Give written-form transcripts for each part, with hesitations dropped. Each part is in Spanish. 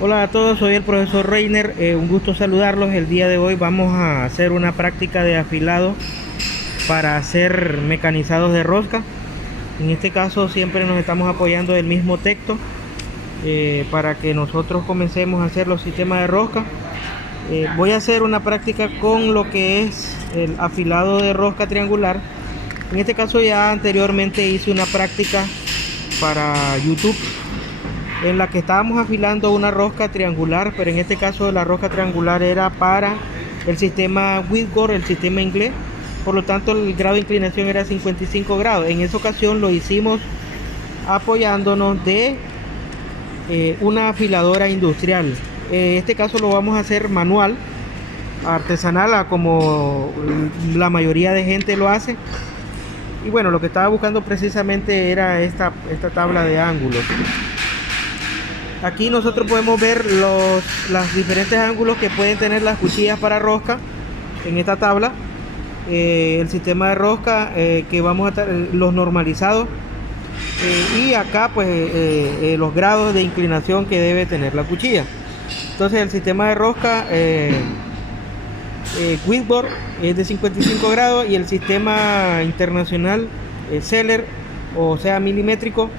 Hola a todos, soy el profesor Reiner, un gusto saludarlos. El día de hoy vamos a hacer una práctica de afilado para hacer mecanizados de rosca. En este caso siempre nos estamos apoyando del mismo texto para que nosotros comencemos a hacer los sistemas de rosca. Voy a hacer una práctica con lo que es el afilado de rosca triangular. En este caso ya anteriormente hice una práctica para YouTube en la que estábamos afilando una rosca triangular, pero en este caso la rosca triangular era para el sistema Whitworth, el sistema inglés. Por lo tanto el grado de inclinación era 55 grados. En esa ocasión lo hicimos apoyándonos de una afiladora industrial. En este caso lo vamos a hacer manual, artesanal, como la mayoría de gente lo hace. Y bueno, lo que estaba buscando precisamente era esta tabla de ángulos. Aquí nosotros podemos ver los diferentes ángulos que pueden tener las cuchillas para rosca en esta tabla. El sistema de rosca que vamos a estar, los normalizados, y acá pues los grados de inclinación que debe tener la cuchilla. Entonces el sistema de rosca Whitworth es de 55 grados y el sistema internacional Seller, o sea milimétrico,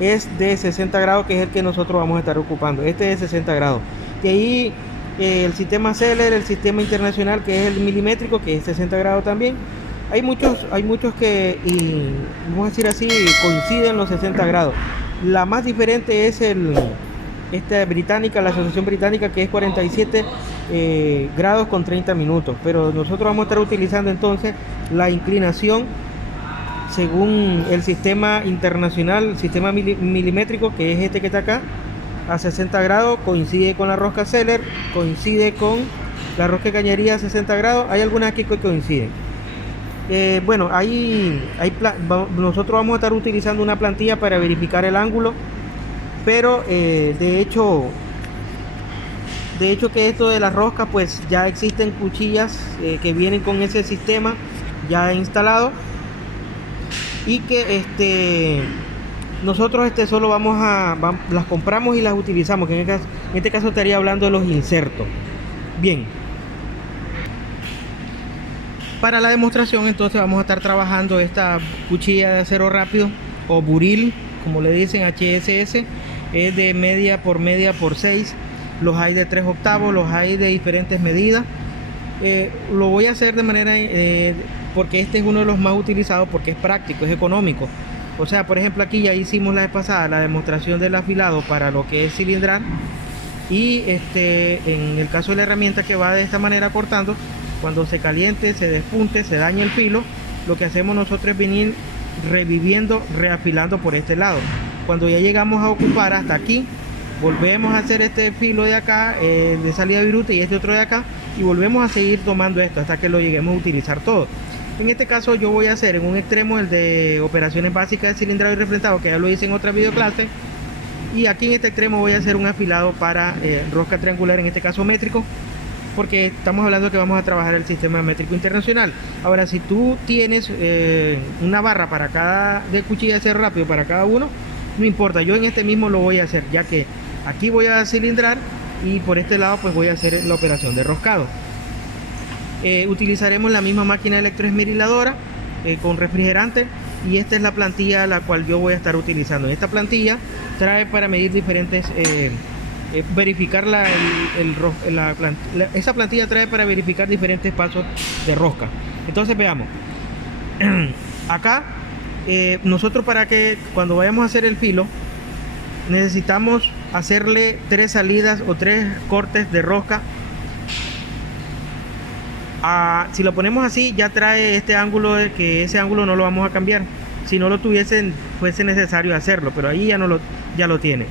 es de 60 grados, que es el que nosotros vamos a estar ocupando. Este es de 60 grados. Y ahí el sistema Seller, el sistema internacional, que es el milimétrico, que es 60 grados también. Hay muchos que, vamos a decir así, coinciden los 60 grados. La más diferente es esta británica, la asociación británica, que es 47 grados con 30 minutos. Pero nosotros vamos a estar utilizando entonces la inclinación según el sistema internacional, el sistema milimétrico, que es este que está acá, a 60 grados, coincide con la rosca Seller, coincide con la rosca de cañería a 60 grados, hay algunas aquí que coinciden. Bueno, nosotros vamos a estar utilizando una plantilla para verificar el ángulo, pero de hecho que esto de la rosca, pues ya existen cuchillas que vienen con ese sistema ya instalado, y que nosotros solo las compramos y las utilizamos, que en este caso estaría hablando de los insertos. Bien, para la demostración entonces vamos a estar trabajando esta cuchilla de acero rápido, o buril, como le dicen, HSS. Es de media por 6. Los hay de 3/8, los hay de diferentes medidas. Lo voy a hacer de manera porque este es uno de los más utilizados, porque es práctico, es económico. O sea, por ejemplo, aquí ya hicimos la vez pasada la demostración del afilado para lo que es cilindrar, y en el caso de la herramienta, que va de esta manera cortando, cuando se caliente, se despunte, se daña el filo, lo que hacemos nosotros es venir reviviendo, reafilando por este lado. Cuando ya llegamos a ocupar hasta aquí, volvemos a hacer este filo de acá, de salida de viruta, y este otro de acá, y volvemos a seguir tomando esto hasta que lo lleguemos a utilizar todo. En este caso yo voy a hacer en un extremo el de operaciones básicas de cilindrado y reflectado, que ya lo hice en otra videoclase, y aquí en este extremo voy a hacer un afilado para rosca triangular, en este caso métrico, porque estamos hablando que vamos a trabajar el sistema métrico internacional. Ahora, si tú tienes una barra para cada de cuchilla de acero rápido para cada uno, no importa, yo en este mismo lo voy a hacer, ya que aquí voy a cilindrar y por este lado pues voy a hacer la operación de roscado. Utilizaremos la misma máquina electroesmeriladora con refrigerante, y esta es la plantilla la cual yo voy a estar utilizando. Esta plantilla trae para medir diferentes, verificar esa plantilla trae para verificar diferentes pasos de rosca. Entonces veamos. Acá nosotros, para que cuando vayamos a hacer el filo, necesitamos hacerle 3 salidas o 3 cortes de rosca. Si lo ponemos así, ya trae este ángulo, que ese ángulo no lo vamos a cambiar. Si no lo tuviesen, fuese necesario hacerlo, pero ahí ya lo tiene.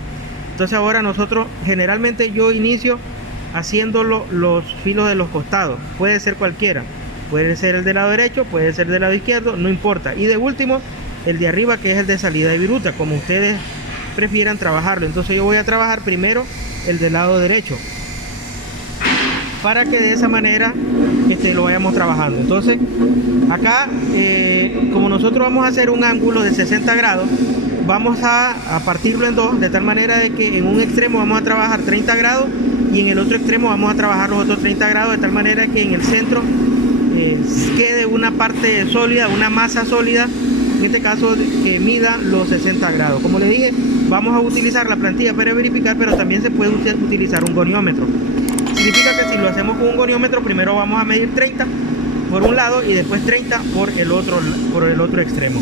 Entonces ahora nosotros, generalmente yo inicio haciéndolo los filos de los costados. Puede ser cualquiera, puede ser el del lado derecho, puede ser del lado izquierdo, no importa. Y de último, el de arriba, que es el de salida de viruta, como ustedes prefieran trabajarlo. Entonces yo voy a trabajar primero el del lado derecho, para que de esa manera lo vayamos trabajando. Entonces acá, como nosotros vamos a hacer un ángulo de 60 grados, vamos a partirlo en dos, de tal manera de que en un extremo vamos a trabajar 30 grados y en el otro extremo vamos a trabajar los otros 30 grados, de tal manera que en el centro quede una parte sólida, una masa sólida, en este caso que mida los 60 grados. Como les dije, vamos a utilizar la plantilla para verificar, pero también se puede utilizar un goniómetro. Significa que si lo hacemos con un goniómetro, primero vamos a medir 30 por un lado y después 30 por el otro extremo.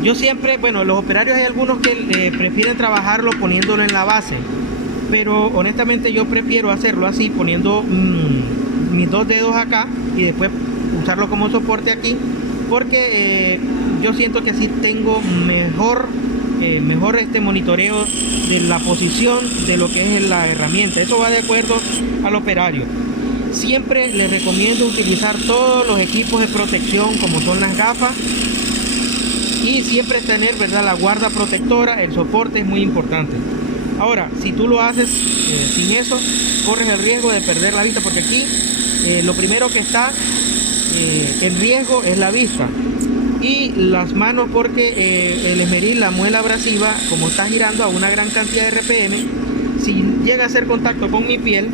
Yo siempre, bueno, los operarios hay algunos que prefieren trabajarlo poniéndolo en la base, pero honestamente yo prefiero hacerlo así, poniendo mis dos dedos acá y después usarlo como soporte aquí, porque yo siento que así tengo mejor monitoreo de la posición de lo que es la herramienta. Eso va de acuerdo al operario. Siempre les recomiendo utilizar todos los equipos de protección, como son las gafas, y siempre tener, ¿verdad?, la guarda protectora. El soporte es muy importante. Ahora, si tú lo haces sin eso, corres el riesgo de perder la vista, porque aquí lo primero que está en riesgo es la vista y las manos, porque el esmeril, la muela abrasiva, como está girando a una gran cantidad de RPM, si llega a hacer contacto con mi piel,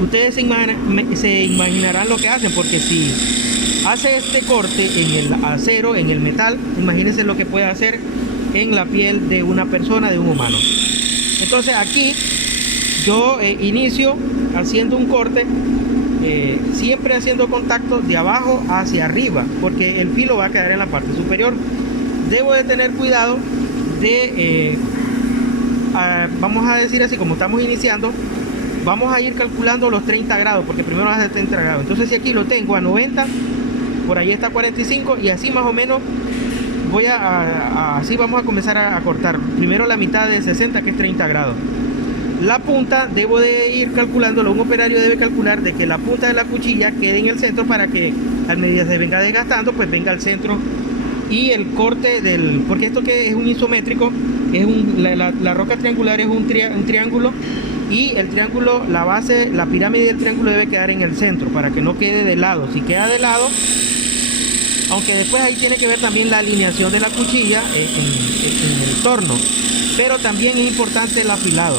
ustedes se imaginarán lo que hacen, porque si hace este corte en el acero, en el metal, imagínense lo que puede hacer en la piel de una persona, de un humano. Entonces aquí yo inicio haciendo un corte, siempre haciendo contacto de abajo hacia arriba, porque el filo va a quedar en la parte superior. Debo de tener cuidado de, vamos a decir así, como estamos iniciando, vamos a ir calculando los 30 grados, porque primero va a ser 30 grados. Entonces si aquí lo tengo a 90, por ahí está 45, y así más o menos así vamos a comenzar a cortar. Primero la mitad de 60, que es 30 grados. La punta debo de ir calculándolo. Un operario debe calcular de que la punta de la cuchilla quede en el centro, para que a medida se venga desgastando, pues venga al centro. Y el corte porque esto que es un isométrico, es la roca triangular es un triángulo, y el triángulo, la base, la pirámide del triángulo debe quedar en el centro, para que no quede de lado. Si queda de lado, aunque después ahí tiene que ver también la alineación de la cuchilla en el torno, pero también es importante el afilado.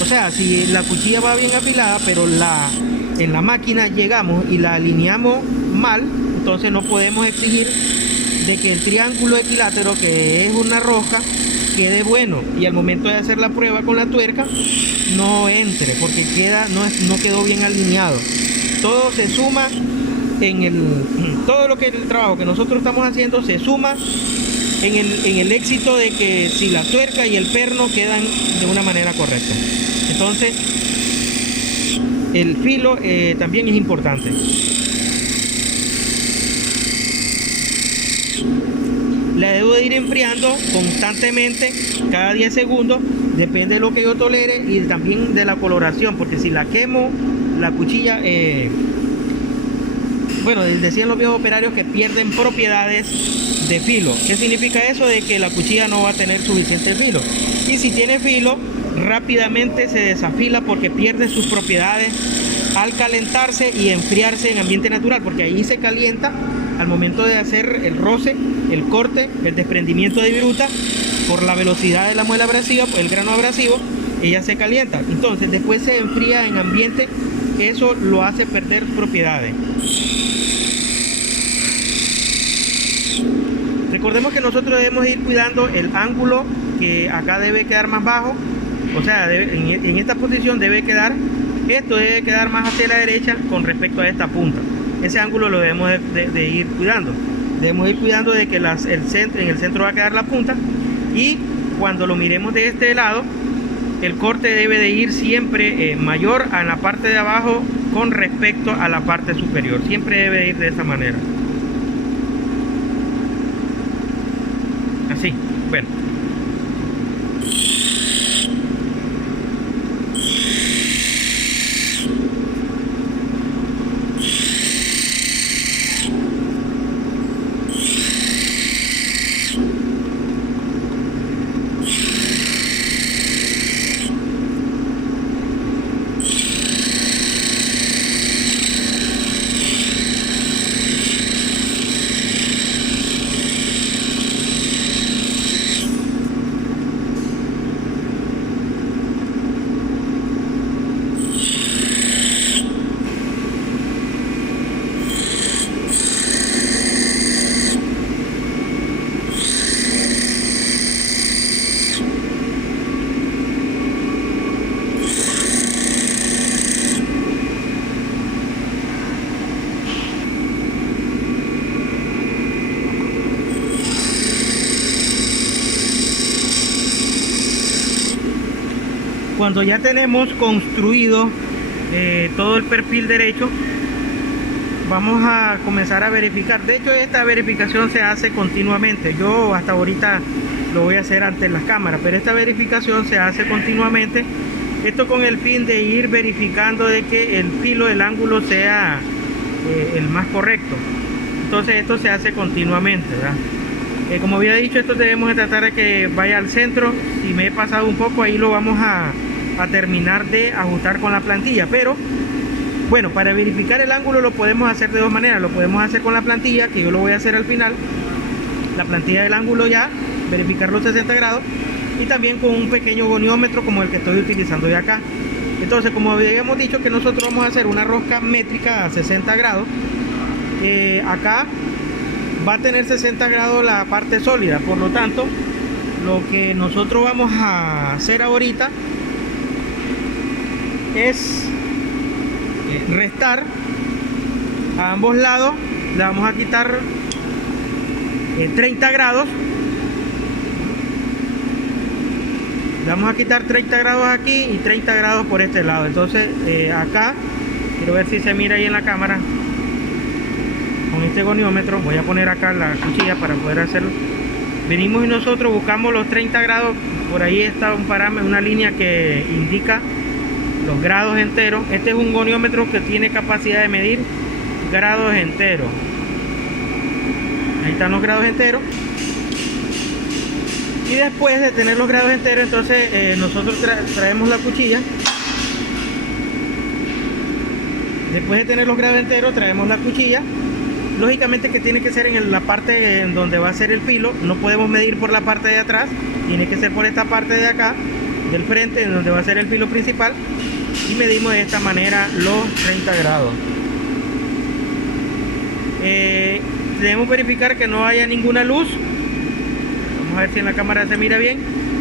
O sea, si la cuchilla va bien afilada, pero en la máquina llegamos y la alineamos mal, entonces no podemos exigir de que el triángulo equilátero, que es una rosca, quede bueno, y al momento de hacer la prueba con la tuerca no entre, porque no quedó bien alineado. Todo se suma todo lo que el trabajo que nosotros estamos haciendo se suma en el éxito de que si la tuerca y el perno quedan de una manera correcta. Entonces el filo también es importante. La debo de ir enfriando constantemente, cada 10 segundos, depende de lo que yo tolere, y también de la coloración, porque si la quemo, la cuchilla, bueno, decían los viejos operarios que pierden propiedades de filo. ¿Qué significa eso? De que la cuchilla no va a tener suficiente filo, y si tiene filo, rápidamente se desafila, porque pierde sus propiedades al calentarse y enfriarse en ambiente natural, porque ahí se calienta al momento de hacer el roce, el corte, el desprendimiento de viruta. Por la velocidad de la muela abrasiva, el grano abrasivo, ella se calienta. Entonces después se enfría en ambiente, eso lo hace perder propiedades. Recordemos que nosotros debemos ir cuidando el ángulo, que acá debe quedar más bajo. O sea, en esta posición esto debe quedar más hacia la derecha con respecto a esta punta. Ese ángulo lo debemos de ir cuidando. Debemos ir cuidando de que en el centro va a quedar la punta, y cuando lo miremos de este lado, el corte debe de ir siempre mayor a la parte de abajo con respecto a la parte superior. Siempre debe ir de esa manera. Así, bueno. Cuando ya tenemos construido todo el perfil derecho, vamos a comenzar a verificar. De hecho, esta verificación se hace continuamente. Yo hasta ahorita lo voy a hacer ante las cámaras, pero esta verificación se hace continuamente. Esto con el fin de ir verificando de que el filo, el ángulo sea el más correcto. Entonces esto se hace continuamente, ¿verdad? Como había dicho, esto debemos de tratar de que vaya al centro. Si me he pasado un poco, ahí lo vamos a terminar de ajustar con la plantilla. Pero bueno, para verificar el ángulo lo podemos hacer de dos maneras. Lo podemos hacer con la plantilla, que yo lo voy a hacer al final, la plantilla del ángulo ya, verificar los 60 grados, y también con un pequeño goniómetro como el que estoy utilizando ya acá. Entonces, como habíamos dicho que nosotros vamos a hacer una rosca métrica a 60 grados, acá va a tener 60 grados la parte sólida. Por lo tanto, lo que nosotros vamos a hacer ahorita es restar a ambos lados. Le vamos a quitar 30 grados. Le vamos a quitar 30 grados aquí y 30 grados por este lado. Entonces acá, quiero ver si se mira ahí en la cámara, con este goniómetro, voy a poner acá la cuchilla para poder hacerlo. Venimos y nosotros buscamos los 30 grados. Por ahí está un parámetro, una línea que indica los grados enteros. Este es un goniómetro que tiene capacidad de medir grados enteros. Ahí están los grados enteros. Y después de tener los grados enteros, entonces nosotros traemos la cuchilla. Después de tener los grados enteros, traemos la cuchilla. Lógicamente que tiene que ser en la parte en donde va a ser el filo. No podemos medir por la parte de atrás, tiene que ser por esta parte de acá, del frente, en donde va a ser el filo principal. Y medimos de esta manera los 30 grados. Debemos verificar que no haya ninguna luz. Vamos a ver si en la cámara se mira bien.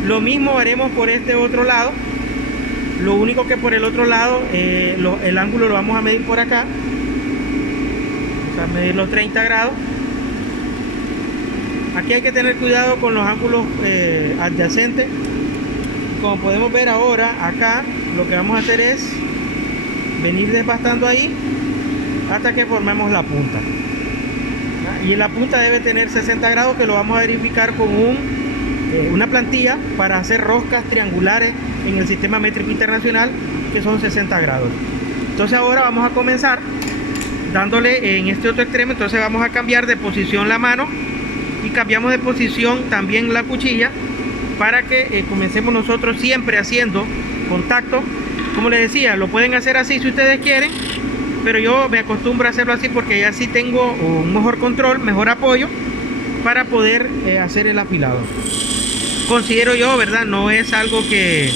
Lo mismo haremos por este otro lado. Lo único que por el otro lado el ángulo lo vamos a medir por acá. Vamos a medir los 30 grados. Aquí hay que tener cuidado con los ángulos adyacentes. Como podemos ver ahora, acá lo que vamos a hacer es venir desbastando ahí hasta que formemos la punta. Y en la punta debe tener 60 grados, que lo vamos a verificar con una plantilla para hacer roscas triangulares en el sistema métrico internacional, que son 60 grados. Entonces ahora vamos a comenzar dándole en este otro extremo. Entonces vamos a cambiar de posición la mano y cambiamos de posición también la cuchilla, para que comencemos nosotros siempre haciendo contacto. Como les decía, lo pueden hacer así si ustedes quieren, pero yo me acostumbro a hacerlo así porque ya sí tengo un mejor control, mejor apoyo para poder hacer el afilado. Considero yo, ¿verdad? No es algo que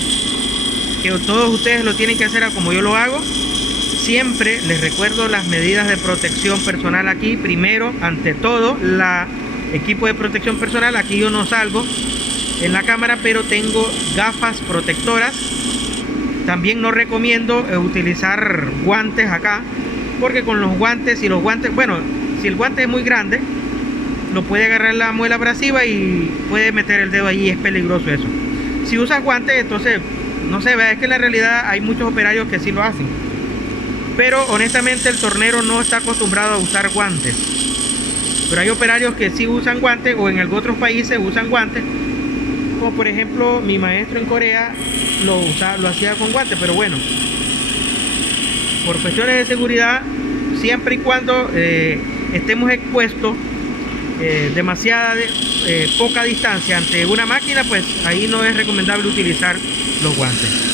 todos ustedes lo tienen que hacer como yo lo hago. Siempre les recuerdo las medidas de protección personal aquí. Primero, ante todo, equipo de protección personal. Aquí yo no salgo en la cámara, pero tengo gafas protectoras. También no recomiendo utilizar guantes acá, porque con los guantes, si el guante es muy grande, lo puede agarrar la muela abrasiva y puede meter el dedo allí. Es peligroso eso. Si usas guantes, entonces no sé, es que en la realidad hay muchos operarios que sí lo hacen, pero honestamente el tornero no está acostumbrado a usar guantes. Pero hay operarios que sí usan guantes, o en algunos otros países usan guantes, como por ejemplo mi maestro en Corea lo hacía con guantes. Pero bueno, por cuestiones de seguridad, siempre y cuando estemos expuestos demasiada poca distancia ante una máquina, pues ahí no es recomendable utilizar los guantes.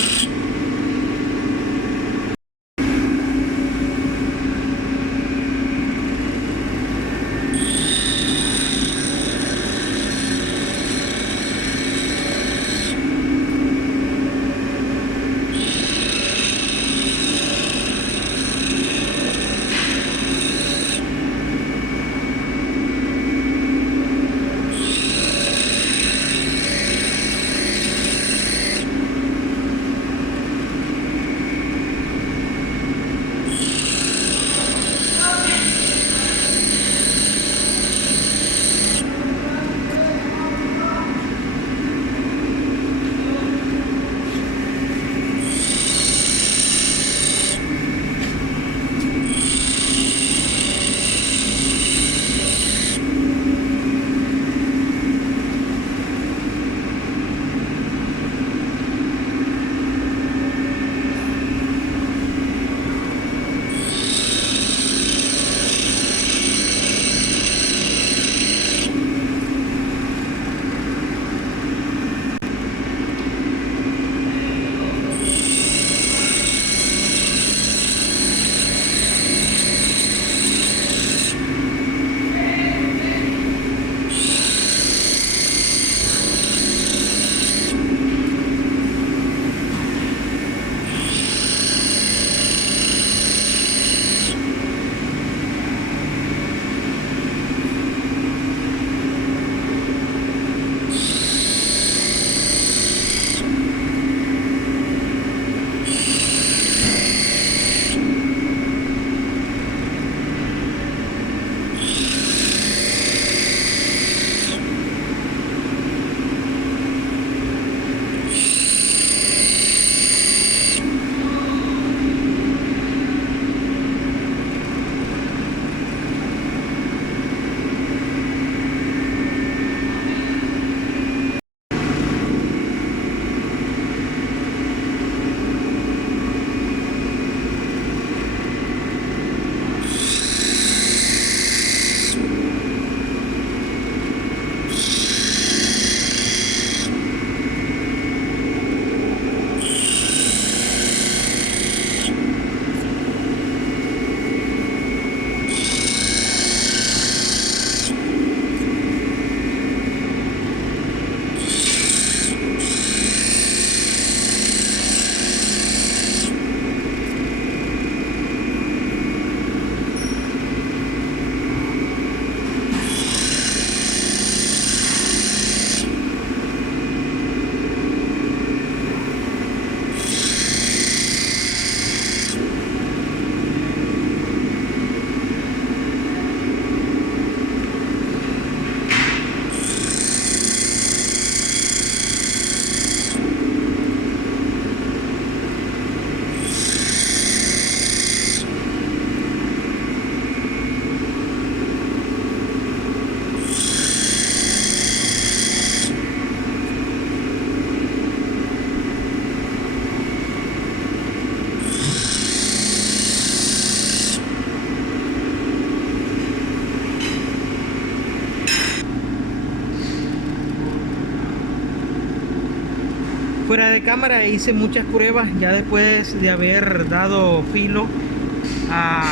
Fuera de cámara hice muchas pruebas ya después de haber dado filo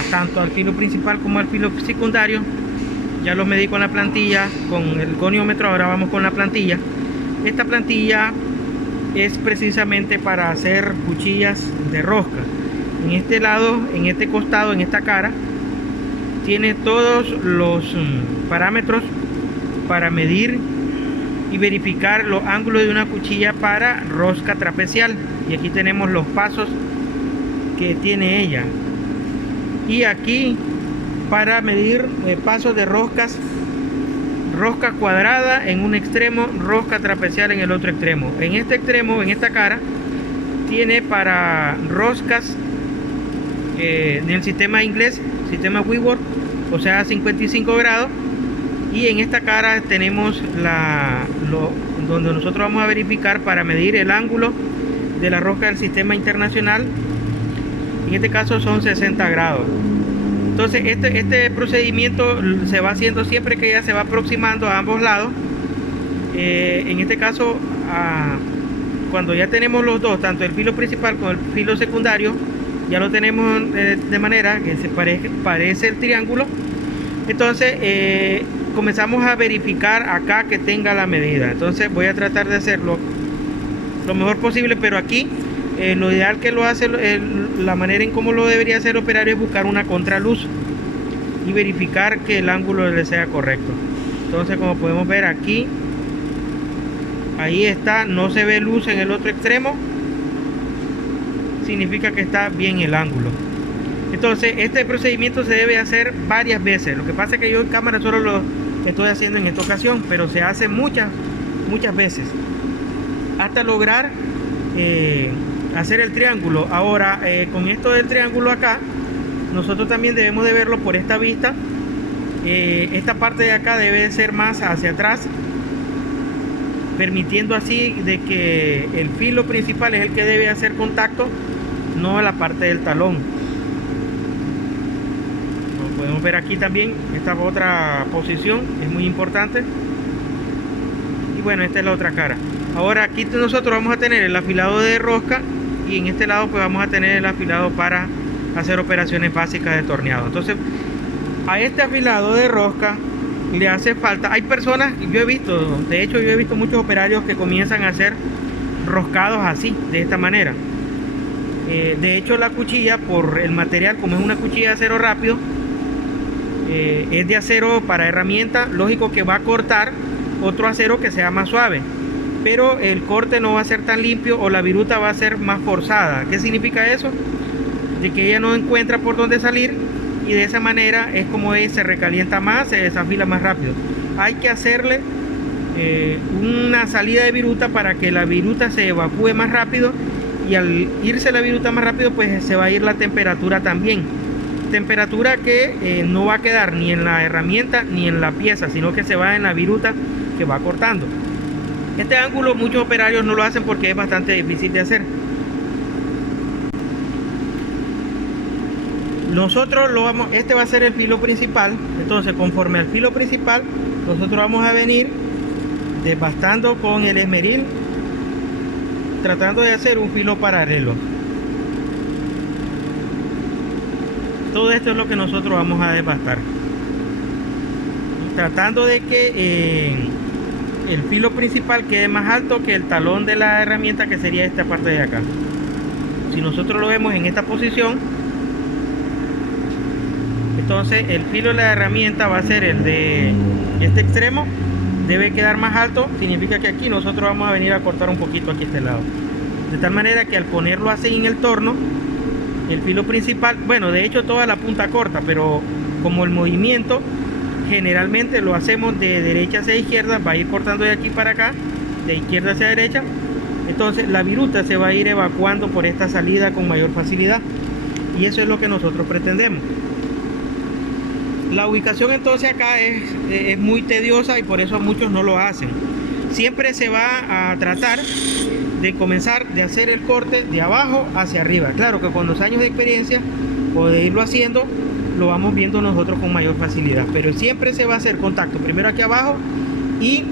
tanto al filo principal como al filo secundario. Ya los medí con la plantilla, con el goniómetro. Ahora vamos con la plantilla. Esta plantilla es precisamente para hacer cuchillas de rosca. En este lado, en este costado, en esta cara, tiene todos los parámetros para medir y verificar los ángulos de una cuchilla para rosca trapecial. Y aquí tenemos los pasos que tiene ella. Y aquí para medir pasos de rosca cuadrada en un extremo, rosca trapecial en el otro extremo. En este extremo, en esta cara, tiene para roscas en el sistema inglés, sistema Whitworth, o sea 55 grados. Y en esta cara tenemos donde nosotros vamos a verificar para medir el ángulo de la rosca del sistema internacional. En este caso son 60 grados. Entonces este procedimiento se va haciendo siempre que ya se va aproximando a ambos lados. En este caso, cuando ya tenemos los dos, tanto el filo principal como el filo secundario, ya lo tenemos de manera que se parece el triángulo. Entonces comenzamos a verificar acá que tenga la medida. Entonces voy a tratar de hacerlo lo mejor posible, pero aquí lo ideal que lo hace, la manera en cómo lo debería hacer el operario es buscar una contraluz y verificar que el ángulo le sea correcto. Entonces, como podemos ver aquí, ahí está, no se ve luz en el otro extremo, significa que está bien el ángulo. Entonces este procedimiento se debe hacer varias veces. Lo que pasa es que yo en cámara solo lo estoy haciendo en esta ocasión, pero se hace muchas veces hasta lograr hacer el triángulo. Ahora con esto del triángulo acá, nosotros también debemos de verlo por esta vista. Esta parte de acá debe ser más hacia atrás, permitiendo así de que el filo principal es el que debe hacer contacto, no la parte del talón. Como podemos ver aquí también, esta otra posición es muy importante. Y bueno, esta es la otra cara. Ahora aquí nosotros vamos a tener el afilado de rosca y en este lado pues vamos a tener el afilado para hacer operaciones básicas de torneado. Entonces a este afilado de rosca le hace falta, hay personas, yo he visto muchos operarios que comienzan a hacer roscados así, de esta manera. De hecho la cuchilla, por el material, como es una cuchilla de acero rápido, es de acero para herramienta, lógico que va a cortar otro acero que sea más suave, pero el corte no va a ser tan limpio o la viruta va a ser más forzada. ¿Qué significa eso? De que ella no encuentra por dónde salir y de esa manera es como se recalienta más, se desafila más rápido. Hay que hacerle una salida de viruta para que la viruta se evacúe más rápido, y al irse la viruta más rápido pues se va a ir la temperatura también. Temperatura que no va a quedar ni en la herramienta ni en la pieza, sino que se va en la viruta que va cortando. Este ángulo muchos operarios no lo hacen porque es bastante difícil de hacer. Nosotros este va a ser el filo principal. Entonces conforme al filo principal nosotros vamos a venir desbastando con el esmeril, tratando de hacer un filo paralelo. Todo esto es lo que nosotros vamos a desbastar, tratando de que el filo principal quede más alto que el talón de la herramienta, que sería esta parte de acá. Si nosotros lo vemos en esta posición, entonces el filo de la herramienta va a ser el de este extremo, debe quedar más alto, significa que aquí nosotros vamos a venir a cortar un poquito aquí este lado, de tal manera que al ponerlo así en el torno, el filo principal, bueno, de hecho toda la punta corta, pero como el movimiento generalmente lo hacemos de derecha hacia izquierda, va a ir cortando de aquí para acá, de izquierda hacia derecha, entonces la viruta se va a ir evacuando por esta salida con mayor facilidad, y eso es lo que nosotros pretendemos. La ubicación entonces acá es muy tediosa y por eso muchos no lo hacen. Siempre se va a tratar de comenzar de hacer el corte de abajo hacia arriba. Claro que con los años de experiencia o de irlo haciendo, lo vamos viendo nosotros con mayor facilidad, pero siempre se va a hacer contacto primero aquí abajo y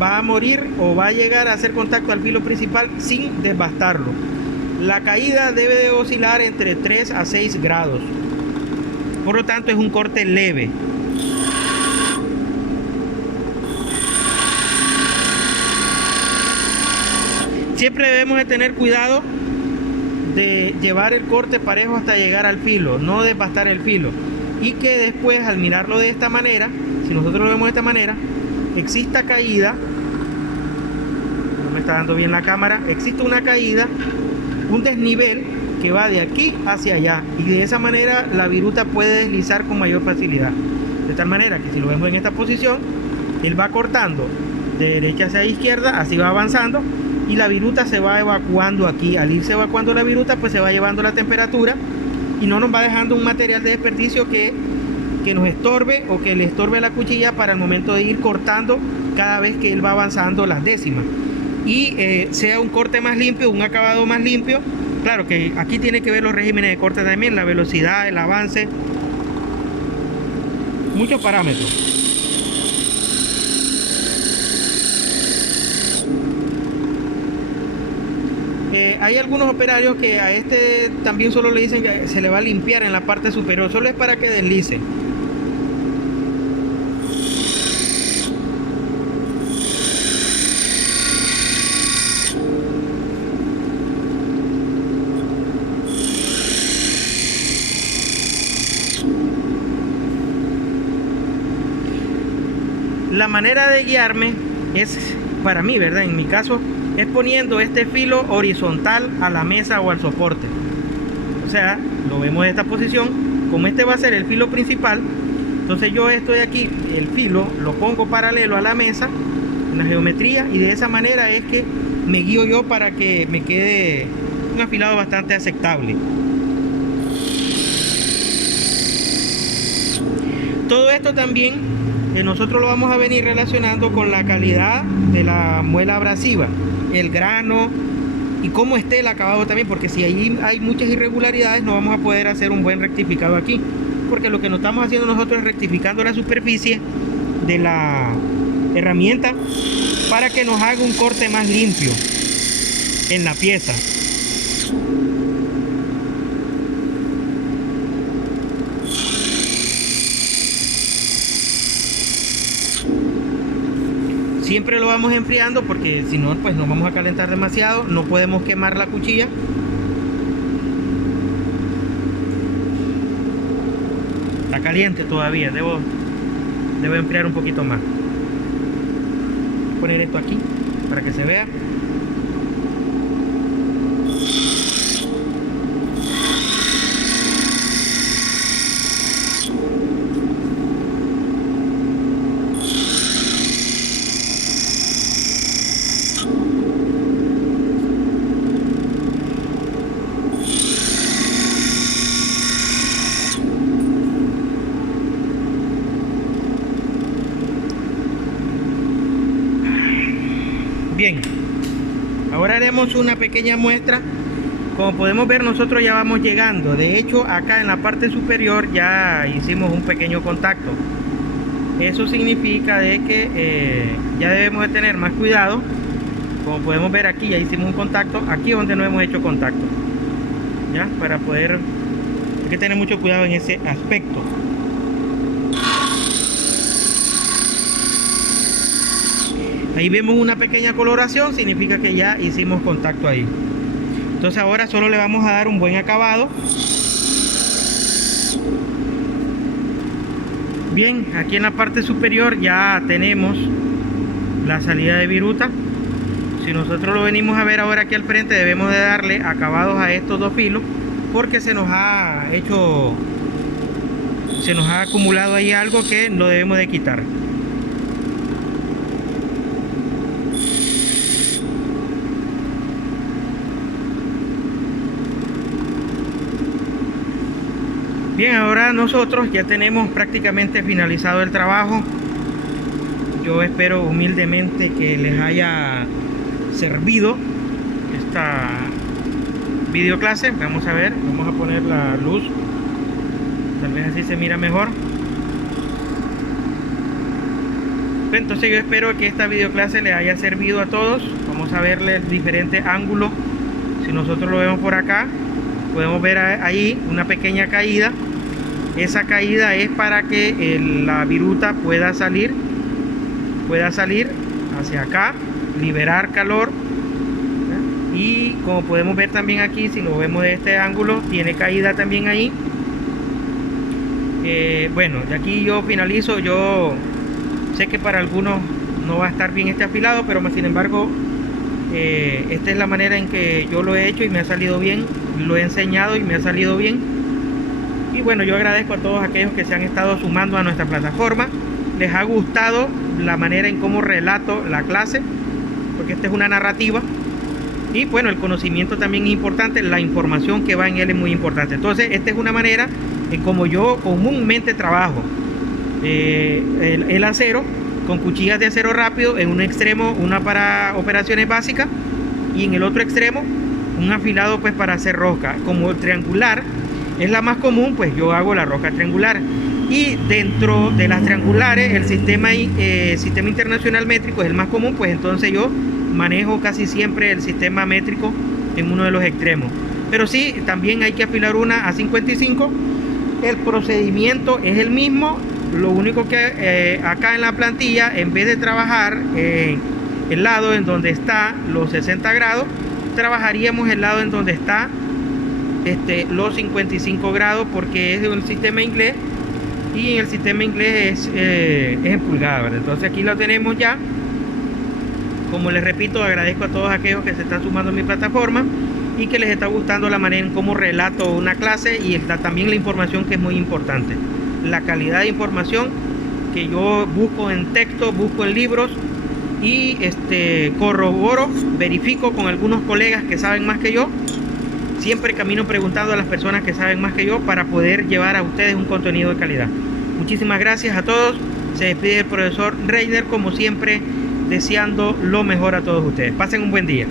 va a morir o va a llegar a hacer contacto al filo principal sin desbastarlo. La caída debe de oscilar entre 3 a 6 grados. Por lo tanto, es un corte leve. Siempre debemos de tener cuidado de llevar el corte parejo hasta llegar al filo, no desbastar el filo. Y que después, al mirarlo de esta manera, si nosotros lo vemos de esta manera, exista caída. No me está dando bien la cámara. Existe una caída, un desnivel que va de aquí hacia allá, y de esa manera la viruta puede deslizar con mayor facilidad. De tal manera que si lo vemos en esta posición, él va cortando de derecha hacia izquierda, así va avanzando, y la viruta se va evacuando aquí. Al irse evacuando la viruta, pues se va llevando la temperatura y no nos va dejando un material de desperdicio que nos estorbe o que le estorbe a la cuchilla para el momento de ir cortando cada vez que él va avanzando las décimas. Y sea un corte más limpio, un acabado más limpio. Claro que aquí tiene que ver los regímenes de corte también, la velocidad, el avance, muchos parámetros. Hay algunos operarios que a este también solo le dicen que se le va a limpiar en la parte superior, solo es para que deslice. La manera de guiarme es, para mí, ¿verdad? En mi caso, es poniendo este filo horizontal a la mesa o al soporte. O sea, lo vemos de esta posición. Como este va a ser el filo principal, entonces yo estoy aquí, el filo lo pongo paralelo a la mesa en la geometría, y de esa manera es que me guío yo para que me quede un afilado bastante aceptable. Todo esto también nosotros lo vamos a venir relacionando con la calidad de la muela abrasiva, el grano y cómo esté el acabado también, porque si ahí hay muchas irregularidades no vamos a poder hacer un buen rectificado aquí, porque lo que nos estamos haciendo nosotros es rectificando la superficie de la herramienta para que nos haga un corte más limpio en la pieza. Siempre lo vamos enfriando, porque si no, pues nos vamos a calentar demasiado, no podemos quemar la cuchilla. Está caliente todavía, debo enfriar un poquito más. Voy a poner esto aquí para que se vea. Bien, ahora haremos una pequeña muestra. Como podemos ver, nosotros ya vamos llegando. De hecho, acá en la parte superior ya hicimos un pequeño contacto. Eso significa de que ya debemos de tener más cuidado. Como podemos ver, aquí ya hicimos un contacto. Aquí es donde no hemos hecho contacto, ya, para poder, hay que tener mucho cuidado en ese aspecto. Ahí vemos una pequeña coloración, significa que ya hicimos contacto ahí. Entonces ahora solo le vamos a dar un buen acabado. Bien, aquí en la parte superior ya tenemos la salida de viruta. Si nosotros lo venimos a ver ahora aquí al frente, debemos de darle acabados a estos dos filos, porque se nos ha acumulado ahí algo que lo debemos de quitar. Bien, ahora nosotros ya tenemos prácticamente finalizado el trabajo. Yo espero humildemente que les haya servido esta videoclase. Vamos a ver, vamos a poner la luz, tal vez así se mira mejor. Entonces yo espero que esta videoclase les haya servido a todos. Vamos a verle el diferente ángulo. Si nosotros lo vemos por acá, podemos ver ahí una pequeña caída. Esa caída es para que la viruta pueda salir hacia acá, liberar calor. Y como podemos ver también aquí, si lo vemos de este ángulo, tiene caída también ahí. Bueno, de aquí yo finalizo. Yo sé que para algunos no va a estar bien este afilado, pero sin embargo esta es la manera en que yo lo he hecho y me ha salido bien. Lo he enseñado y me ha salido bien. Y bueno, yo agradezco a todos aquellos que se han estado sumando a nuestra plataforma. Les ha gustado la manera en cómo relato la clase, porque esta es una narrativa. Y bueno, el conocimiento también es importante, la información que va en él es muy importante. Entonces, esta es una manera en como yo comúnmente trabajo el acero con cuchillas de acero rápido. En un extremo una para operaciones básicas y en el otro extremo un afilado pues para hacer rosca. Como triangular es la más común, pues yo hago la rosca triangular. Y dentro de las triangulares el sistema internacional métrico es el más común, pues entonces yo manejo casi siempre el sistema métrico en uno de los extremos. Pero sí, también hay que afilar una a 55. El procedimiento es el mismo. Lo único que acá en la plantilla, en vez de trabajar el lado en donde está los 60 grados, trabajaríamos el lado en donde está los 55 grados, porque es de un sistema inglés y en el sistema inglés es en pulgadas, ¿verdad? Entonces aquí lo tenemos ya. Como les repito, agradezco a todos aquellos que se están sumando a mi plataforma y que les está gustando la manera en cómo relato una clase, y está también la información, que es muy importante. La calidad de información que yo busco en texto, busco en libros y corroboro, verifico con algunos colegas que saben más que yo. Siempre camino preguntando a las personas que saben más que yo para poder llevar a ustedes un contenido de calidad. Muchísimas gracias a todos. Se despide el profesor Reiner, como siempre, deseando lo mejor a todos ustedes. Pasen un buen día.